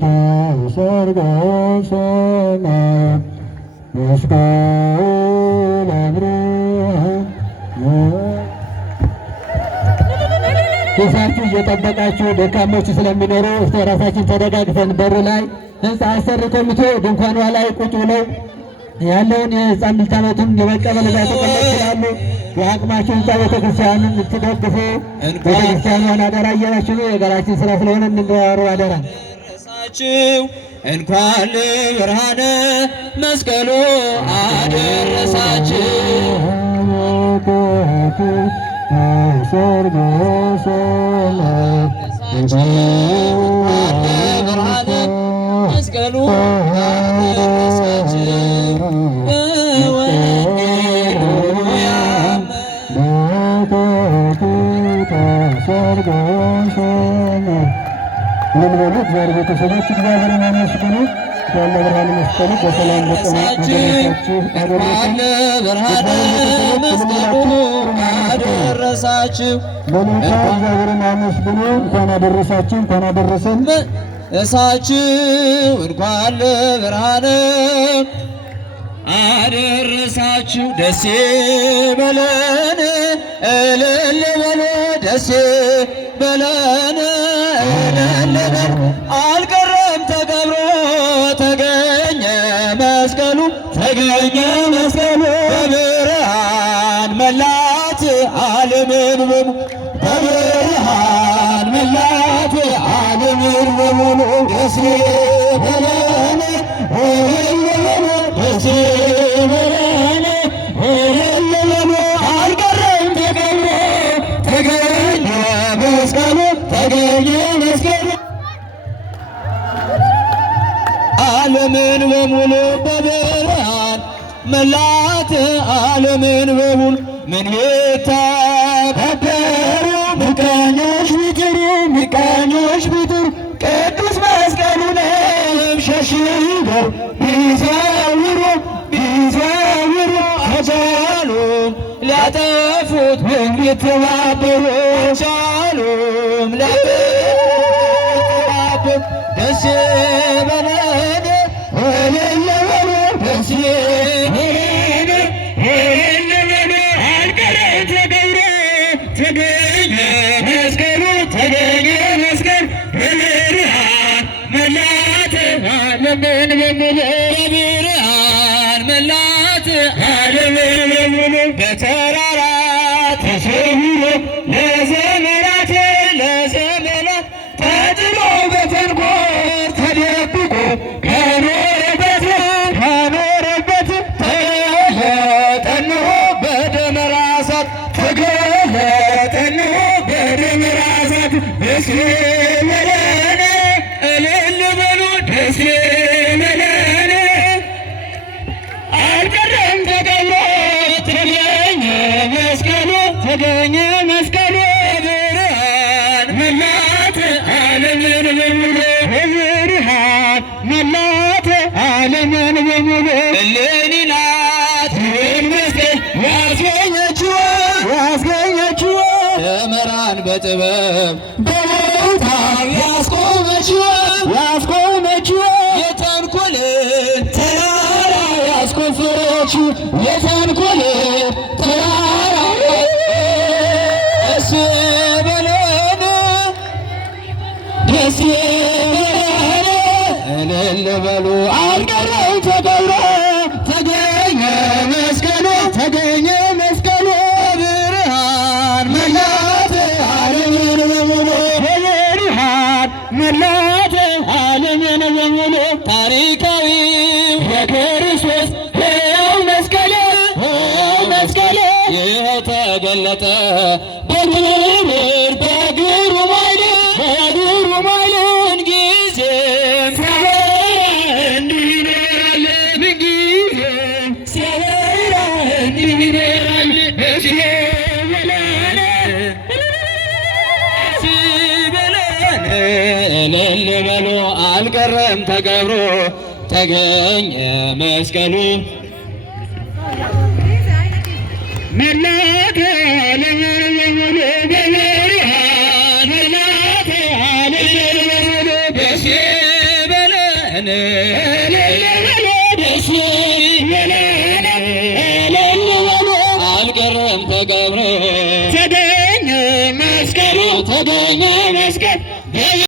ተሰርጎ ሰማይ መስቀል አብርሃም ኪሳችሁ እየጠበቃችሁ ደካሞች ስለሚኖሩ እስከ ራሳችን ተደጋግፈን በር ላይ ህንፃ አሰሪ ኮሚቴ ድንኳኗ ላይ ቁጭ ብለው ያለውን የህፃን ልጅነቱን የመቀበል ላይ ተቀመጥ ይችላሉ። የአቅማችሁ ህንፃ ቤተክርስቲያንን እንድትደግፉ ቤተክርስቲያኗን አደራ እያላችሁ የጋራችን ስራ ስለሆነ እንድንዋሩ አደራ። እንኳን ለብርሃነ መስቀሉ አደረሳችሁ። ብርሃነ መስቀሉ አደረሳችሁ። ምን ማለት ዛሬ ቤተሰቦች እግዚአብሔርን አመስግኑ። ያለ ብርሃነ መስቀሉ በሰላም አደረሳችሁ። እግዚአብሔርን አመስግኑ። እንኳን አደረሳችሁ፣ እንኳን አደረሰን። እሳችሁ እንኳን ለብርሃነ አደረሳችሁ። ደስ በለን እልል በሉ፣ ደስ በለን እልል በሉ። አልቀረም ተከብሮ ተገኘ መስቀሉ፣ ተገኘ መስቀሉ። በብርሃን መላት ዓለምን በሙሉ፣ በብርሃን መላት ዓለምን በሙሉ። ደስ በለን እልል በሉ፣ ደስ በለን እልል በሉ። አልቀረም ተከብሮ ተገኘ መስቀሉ፣ ተገኘ መስቀሉ። ዓለምን በሙሉ በብርሃን መላት ዓለምን በሙሉ። ምን ቢተባበሩ ምቀኞች ቢጥሩ፣ ምቀኞች ቢጥሩ፣ ቅዱስ መስቀሉንም ሸሽገው ቢዘውሩ፣ ቢዘውሩ አልቻሉም ሊያጠፉት። ምን ቢተባበሩ አልቻሉም ሊያጠፉት። ደስ በለን እልል በሉ፣ ደስ በለን እልል በሉ። አልቀረም ተከብሮ ተገኘ መስቀሉ፣ ተገኘ መስቀሉ። በብርሃን መላት ዓለምን በሙሉ፣ በብርሃን መላት ዓለምን በሙሉ። በተራራ ተሰውሮ ለዘመናት ለዘመናት ተጥሎ በተንኮል ተደብቆ ከኖረበት ከኖረበት ተገለጠ በደመራ እሳት፣ ተገለጠ በደመራ እሳት። ደስ በለን እልል በሉ፣ ደስ በለን። አልቀረም ተከብሮ ተገኘ መስቀሉ፣ ተገኘ መስቀሉ። ብርሃን መላት ዓለምን በሙሉ፣ ብርሃን መላት ዓለምን በሙሉ። እሌኒ ናት መስቀል ያስገኘችው፣ ያስገኘችው ደመራን በጥበብ በቦታ ያስቆመችው፣ ያስቆመችው የተንኮልን ተራራ ያስቆፈረችው፣ የተንኮልን ተራራ። ደስ በለን ደስ በለን እልል በሉ። አልቀረም ተከብሮ ተገኘ መስቀሉ፣ ተገኘ መስቀሉ። ብርሃን መላት ዓለምን በሙሉ፣ በብርሃን መላት ዓለምን በሙሉ። ታሪካዊው የክርስቶስ ሕያው መስቀል፣ ሕያው መስቀል ይኸው ተገለጠ በክብር በግሩም ኃይል፣ በግሩም ኃይል። ምንጊዜም ሲያበራ እንዲህ ይኖራል፣ ምንጊዜም ሲያበራ እንዲህ ይኖራል። ደስ በለን ደስ በለን እልል በሉ። አልቀረም ተከብሮ ተገኘ መስቀሉ፣ መላት ዓለምን በሙሉ፣ በብርሃን መላት ዓለምን በሙሉ። ደስ ይበለን ደስ ይበለን አልቀረም ተቀብሮ ተገኘ መስቀሉ ተገኘ መስቀል